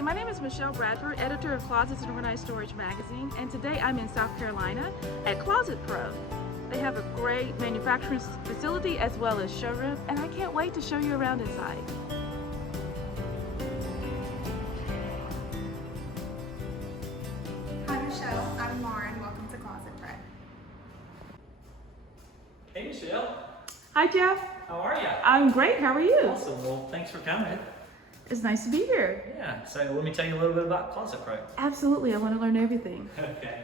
Hi, my name is Michelle Bradford, editor of Closets and Organized Storage magazine, and today I'm in South Carolina at Closetpro. They have a great manufacturing facility as well as showroom, and I can't wait to show you around inside. Hi Michelle, I'm Lauren. Welcome to Closetpro. Hey Michelle, Hi Jeff. how are you? I'm great, how are you? Awesome, well thanks for coming. It's nice to be here. Yeah, so let me tell you a little bit about Closetpro. Absolutely, I want to learn everything. Okay,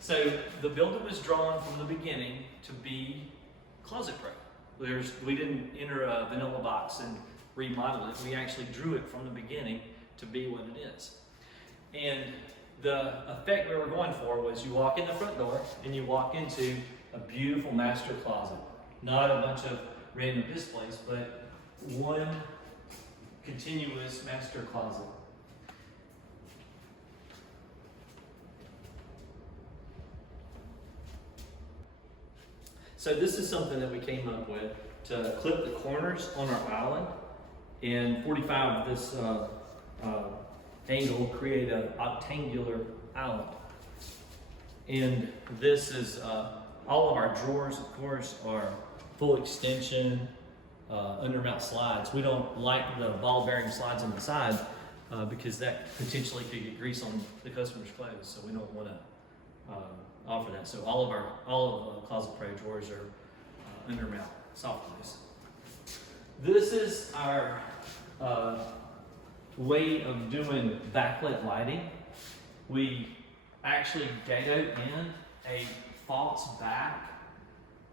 so the builder was drawn from the beginning to be Closetpro. We didn't enter a vanilla box and remodel it, we actually drew it from the beginning to be what it is. And the effect we were going for was you walk in the front door and you walk into a beautiful master closet. Not a bunch of random displays, but one continuous master closet. So this is something that we came up with to clip the corners on our island, and 45 of this angle create an octangular island. And this is all of our drawers, of course, are full extension undermount slides. We don't like the ball bearing slides on the side because that potentially could get grease on the customer's clothes, so we don't want to offer that. So all of Closetpro drawers are undermount soft close. This is our way of doing backlit lighting. We actually gato in a false back,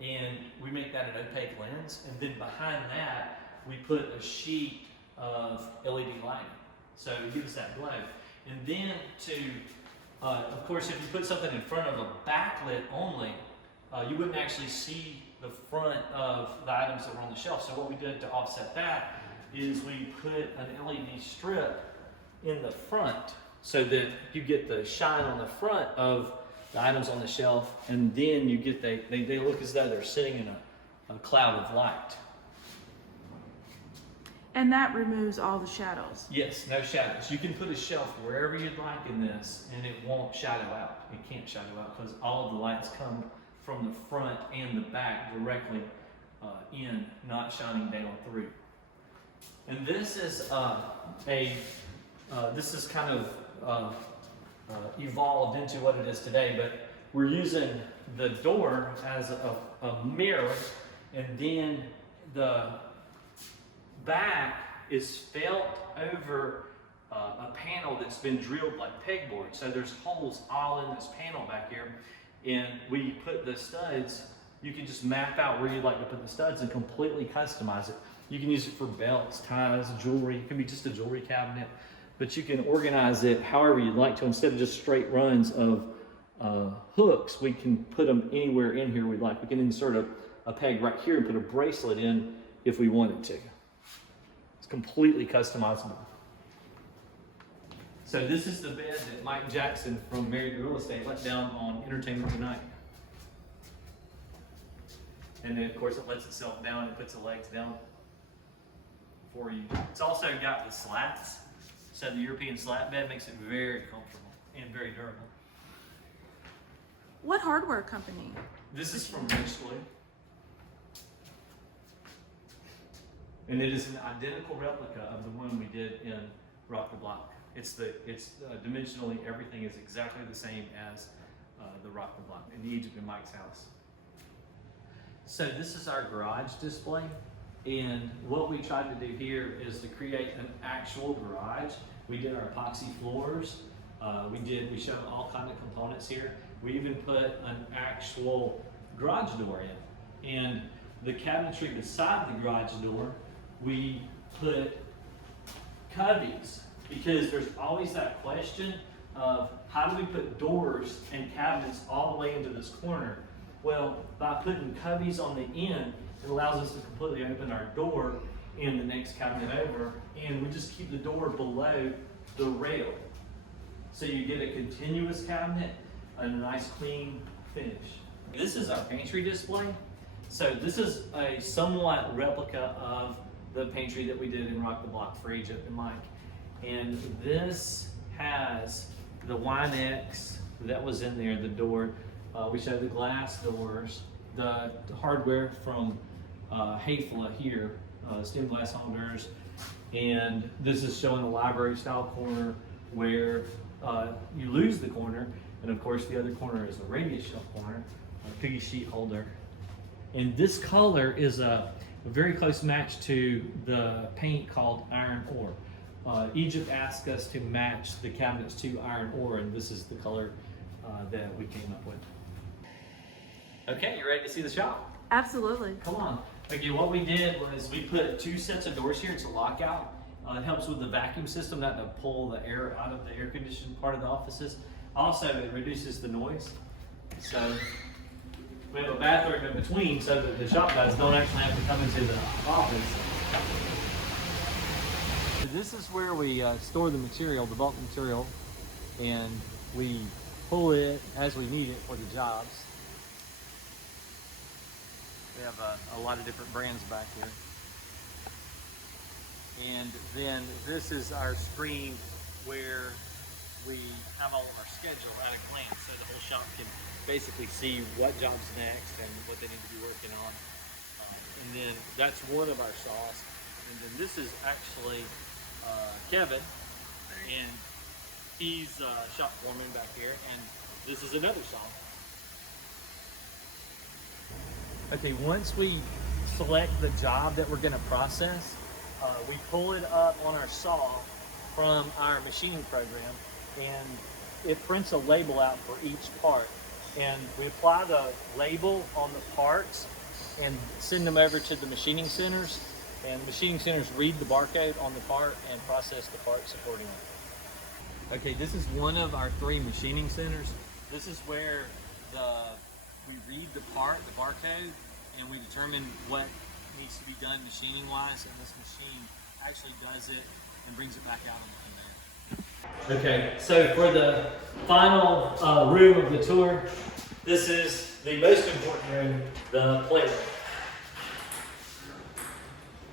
and we make that an opaque lens, and then behind that we put a sheet of LED lighting, so it gives that glow. And then of course, if you put something in front of a backlit only, you wouldn't actually see the front of the items that were on the shelf. So what we did to offset that is we put an LED strip in the front so that you get the shine on the front of the items on the shelf, and then you get they look as though they're sitting in a cloud of light. And that removes all the shadows. Yes, no shadows. You can put a shelf wherever you'd like in this, and it won't shadow out. It can't shadow out because all of the lights come from the front and the back directly in, not shining down through. And this is this is kind of evolved into what it is today, but we're using the door as a mirror, and then the back is felt over a panel that's been drilled like pegboard. So there's holes all in this panel back here, and we put the studs. You can just map out where you'd like to put the studs and completely customize it. You can use it for belts, ties, jewelry. It can be just a jewelry cabinet, but you can organize it however you'd like to. Instead of just straight runs of hooks, we can put them anywhere in here we'd like. We can insert a peg right here and put a bracelet in if we wanted to. It's completely customizable. So this is the bed that Mike Jackson from Married Real Estate let down on Entertainment Tonight. And then of course it lets itself down and puts the legs down for you. It's also got the slats. So the European slat bed makes it very comfortable and very durable. What hardware company? This is from Richley. And it is an identical replica of the one we did in Rock the Block. It's dimensionally, everything is exactly the same as the Rock the Block in the Egypt in Mike's house. So this is our garage display, and what we tried to do here is to create an actual garage. We did our epoxy floors. We showed all kinds of components here. We even put an actual garage door in, and the cabinetry beside the garage door, we put cubbies, because there's always that question of how do we put doors and cabinets all the way into this corner? Well, by putting cubbies on the end, it allows us to completely open our door in the next cabinet over, and we just keep the door below the rail. So you get a continuous cabinet and a nice clean finish. This is our pantry display. So this is a somewhat replica of the pantry that we did in Rock the Block for Egypt and Mike. And this has the Winex that was in there, the door. We showed the glass doors, the hardware from Hayfla here, stained glass holders. And this is showing the library style corner where you lose the corner. And of course the other corner is a radius shelf corner, a piggy sheet holder. And this color is a very close match to the paint called iron ore. Egypt asked us to match the cabinets to iron ore, and this is the color that we came up with. Okay, you ready to see the shop? Absolutely. Come on. Okay, what we did was we put 2 sets of doors here. It's a lockout. It helps with the vacuum system, not to pull the air out of the air conditioned part of the offices. Also, it reduces the noise. So we have a bathroom in between so that the shop guys don't actually have to come into the office. This is where we store the material, the bulk material, and we pull it as we need it for the jobs. We have a lot of different brands back here. And then this is our screen where we have all of our schedule at a glance, so the whole shop can basically see what job's next and what they need to be working on. And then that's one of our saws. And then this is actually Kevin, and he's shop foreman back here, and this is another saw. Okay, once we select the job that we're going to process, we pull it up on our saw from our machining program, and it prints a label out for each part. And we apply the label on the parts and send them over to the machining centers. And the machining centers read the barcode on the part and process the parts accordingly. Okay, this is one of our 3 machining centers. This is where we read the part, the barcode, and we determine what needs to be done machining wise, and this machine actually does it and brings it back out on the conveyor. Okay, so for the final room of the tour, this is the most important room, the playroom.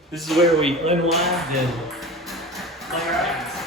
This is where we unwind and play our items.